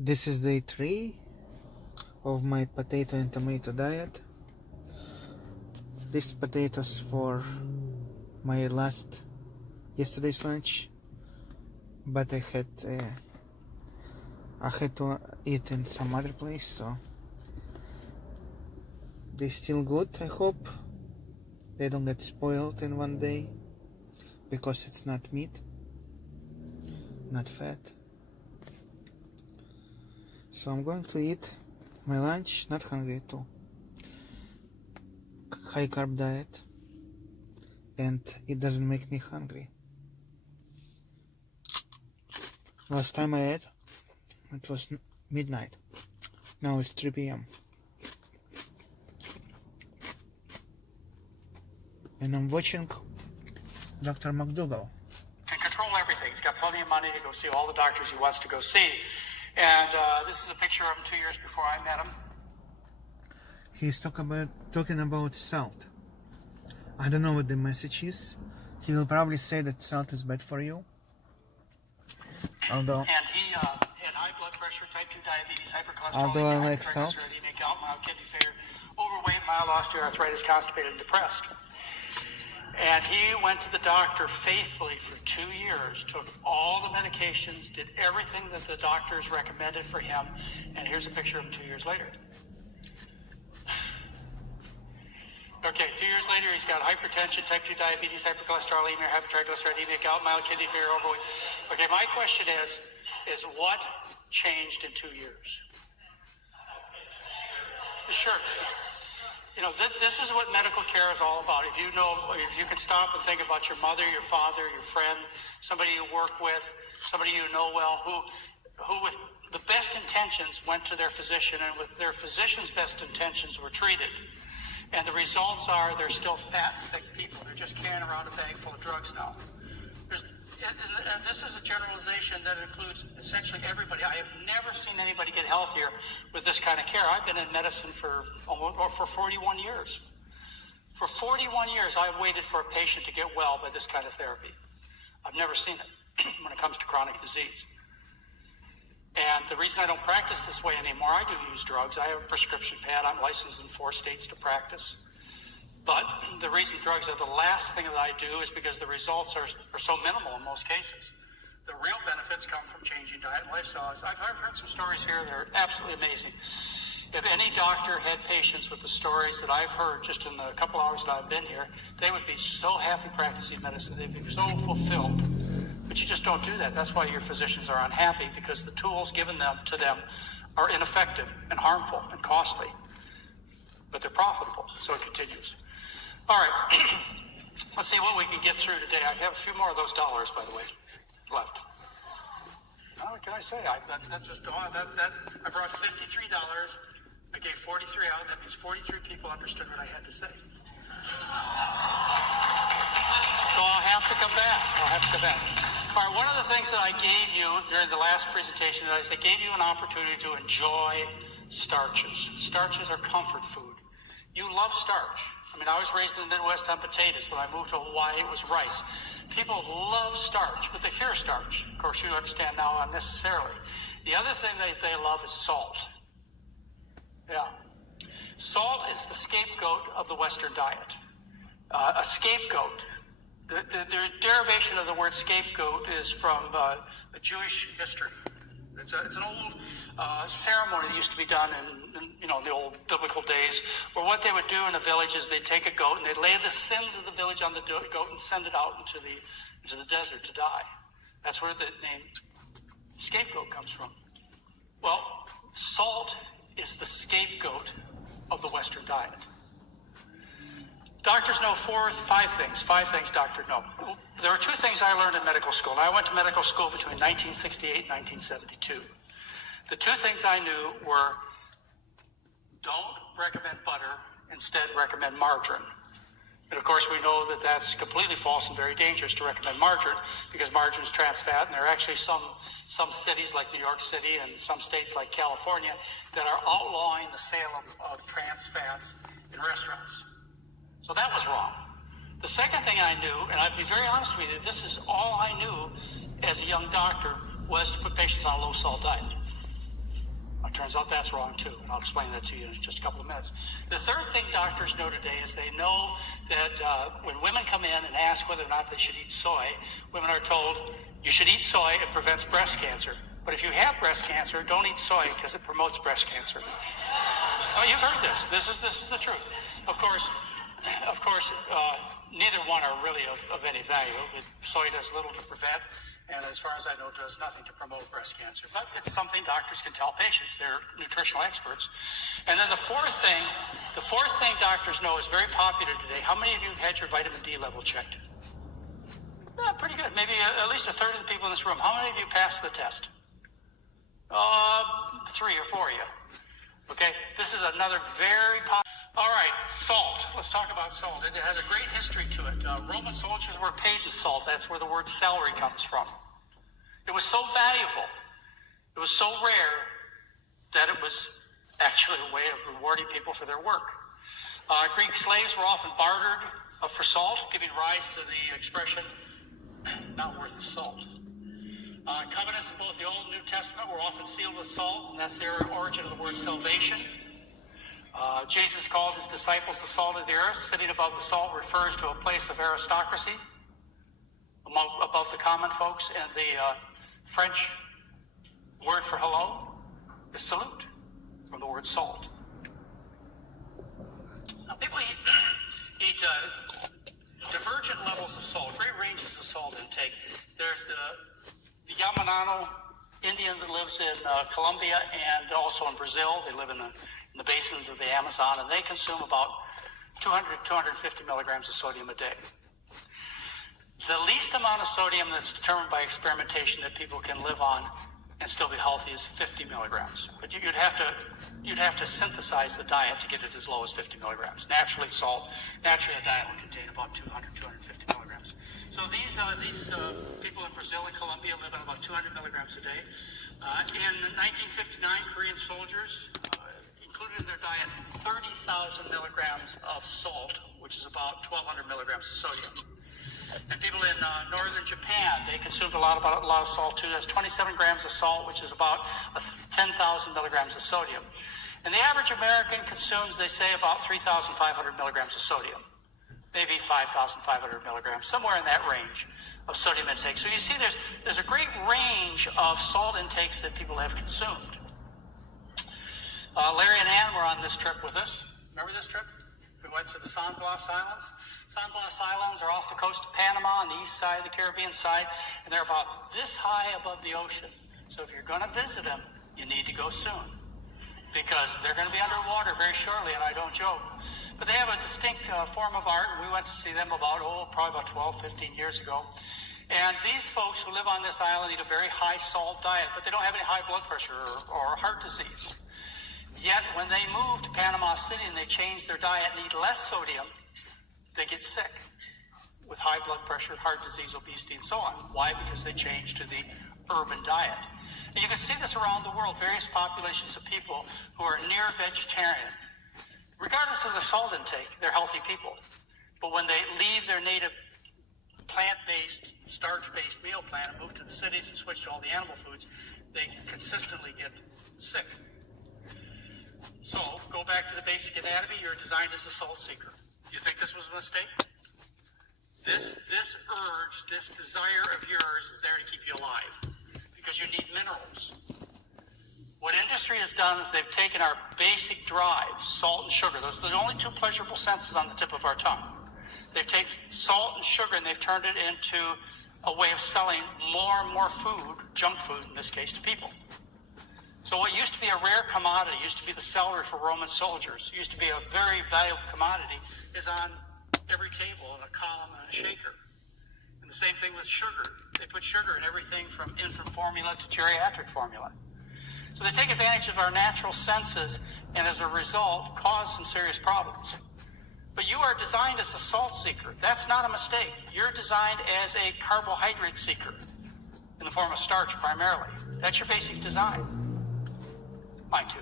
This is day 3 of my potato and tomato diet. These potatoes for my yesterday's lunch, but I had to eat in some other place, so they're still good. I hope they don't get spoiled in one day, because it's not meat, not fat. So I'm going to eat my lunch, not hungry too. High carb diet, and it doesn't make me hungry. Last time I ate, it was midnight. Now it's 3 p.m. And I'm watching Dr. Mcdougall. Can control everything. He's got plenty of money to go see all the doctors he wants to go see. And this is a picture of him 2 years before I met him. He's talking about salt. I don't know what the message is. He will probably say that salt is bad for you. Although, and he had high blood pressure, type 2 diabetes, hypercholesterol, I like salt. gout, mild kidney failure, overweight, mild osteoarthritis, constipated, and depressed. And he went to the doctor faithfully for 2 years, took all the medications, did everything that the doctors recommended for him. And here's a picture of him 2 years later. Okay, 2 years later, he's got hypertension, type 2 diabetes, hypercholesterolemia, hypertriglyceridemia, gout, mild kidney failure, overweight. Okay, my question is what changed in 2 years? Sure. You know, this is what medical care is all about. If you can stop and think about your mother, your father, your friend, somebody you work with, somebody you know well, who with the best intentions went to their physician, and with their physician's best intentions were treated. And the results are they're still fat, sick people. They're just carrying around a bag full of drugs now. This is a generalization that includes essentially everybody. I have never seen anybody get healthier with this kind of care. I've been in medicine for 41 years. For 41 years, I've waited for a patient to get well by this kind of therapy. I've never seen it when it comes to chronic disease. And the reason I don't practice this way anymore, I do use drugs. I have a prescription pad. I'm licensed in 4 states to practice. But the reason drugs are the last thing that I do is because the results are so minimal in most cases. The real benefits come from changing diet and lifestyles. I've heard some stories here that are absolutely amazing. If any doctor had patients with the stories that I've heard just in the couple hours that I've been here, they would be so happy practicing medicine. They'd be so fulfilled. But you just don't do that. That's why your physicians are unhappy, because the tools given to them are ineffective and harmful and costly. But they're profitable, so it continues. All right, let's see what we can get through today. I have a few more of those dollars, by the way, left. What can I say? I brought $53. I gave 43 out. That means 43 people understood what I had to say. So I'll have to come back. All right, one of the things that I gave you during the last presentation is I gave you an opportunity to enjoy starches. Starches are comfort food. You love starch. I mean, I was raised in the Midwest on potatoes. When I moved to Hawaii, it was rice. People love starch, but they fear starch. Of course, you understand now unnecessarily. The other thing they love is salt. Yeah. Salt is the scapegoat of the Western diet. A scapegoat. The derivation of the word scapegoat is from Jewish history. It's an old ceremony that used to be done in the old biblical days, where what they would do in a village is they'd take a goat and they'd lay the sins of the village on the goat and send it out into the desert to die. That's where the name scapegoat comes from. Well, salt is the scapegoat of the Western diet. Doctors know 5 things. 5 things doctors know. There are 2 things I learned in medical school. And I went to medical school between 1968 and 1972. The 2 things I knew were don't recommend butter, instead recommend margarine. And of course we know that that's completely false and very dangerous to recommend margarine, because margarine is trans fat, and there are actually some cities like New York City and some states like California that are outlawing the sale of trans fats in restaurants. So that was wrong. The second thing I knew, and I'd be very honest with you, this is all I knew as a young doctor, was to put patients on a low-salt diet. It turns out that's wrong too, and I'll explain that to you in just a couple of minutes. The third thing doctors know today is they know that when women come in and ask whether or not they should eat soy, women are told, you should eat soy, it prevents breast cancer. But if you have breast cancer, don't eat soy because it promotes breast cancer. I mean, you've heard this. This is the truth. Of course, neither one are really of any value. Soy does little to prevent, and as far as I know, does nothing to promote breast cancer. But it's something doctors can tell patients. They're nutritional experts. And then the fourth thing doctors know is very popular today. How many of you have had your vitamin D level checked? Yeah, pretty good. Maybe at least a third of the people in this room. How many of you passed the test? 3 or 4 of you. Okay, this is another very popular. All right, salt. Let's talk about salt. It has a great history to it. Roman soldiers were paid in salt. That's where the word salary comes from. It was so valuable, it was so rare, that it was actually a way of rewarding people for their work. Greek slaves were often bartered for salt, giving rise to the expression, not worth a salt. Covenants in both the Old and New Testament were often sealed with salt, and that's the origin of the word salvation. Jesus called his disciples the salt of the earth. Sitting above the salt refers to a place of aristocracy, above the common folks, and the French word for hello is salute, from the word salt. Now, people eat divergent levels of salt, great ranges of salt intake. There's the Yamanano Indian that lives in Colombia and also in Brazil. They live in the basins of the Amazon, and they consume about 200 to 250 milligrams of sodium a day. The least amount of sodium that's determined by experimentation that people can live on and still be healthy is 50 milligrams. But you'd have to synthesize the diet to get it as low as 50 milligrams. Naturally, a diet will contain about 200, 250 milligrams. So these people in Brazil and Colombia live on about 200 milligrams a day. In 1959, Korean soldiers included in their diet 30,000 milligrams of salt, which is about 1,200 milligrams of sodium. And people in northern Japan, they consumed a lot of salt too. That's 27 grams of salt, which is about 10,000 milligrams of sodium. And the average American consumes, they say, about 3,500 milligrams of sodium. Maybe 5,500 milligrams, somewhere in that range of sodium intake. So you see there's a great range of salt intakes that people have consumed. Larry and Ann were on this trip with us. Remember this trip? We went to the San Blas Islands. San Blas Islands are off the coast of Panama on the east side of the Caribbean side, and they're about this high above the ocean. So if you're going to visit them, you need to go soon, because they're going to be underwater very shortly, and I don't joke. But they have a distinct form of art, and we went to see them probably about 12, 15 years ago. And these folks who live on this island eat a very high salt diet, but they don't have any high blood pressure or heart disease. Yet when they move to Panama City and they change their diet and eat less sodium, they get sick with high blood pressure, heart disease, obesity, and so on. Why? Because they change to the urban diet. And you can see this around the world, various populations of people who are near vegetarian. Regardless of their salt intake, they're healthy people. But when they leave their native plant-based, starch-based meal plan and move to the cities and switch to all the animal foods, they consistently get sick. So, go back to the basic anatomy. You're designed as a salt seeker. You think this was a mistake? This urge, this desire of yours is there to keep you alive because you need minerals. What industry has done is they've taken our basic drives, salt and sugar. Those are the only two pleasurable senses on the tip of our tongue. They've taken salt and sugar and they've turned it into a way of selling more and more food, junk food in this case, to people. So what used to be a rare commodity, used to be the celery for Roman soldiers, used to be a very valuable commodity, is on every table in a column and a shaker. And the same thing with sugar. They put sugar in everything from infant formula to geriatric formula. So they take advantage of our natural senses and as a result cause some serious problems. But you are designed as a salt seeker. That's not a mistake. You're designed as a carbohydrate seeker in the form of starch primarily. That's your basic design. Mine too.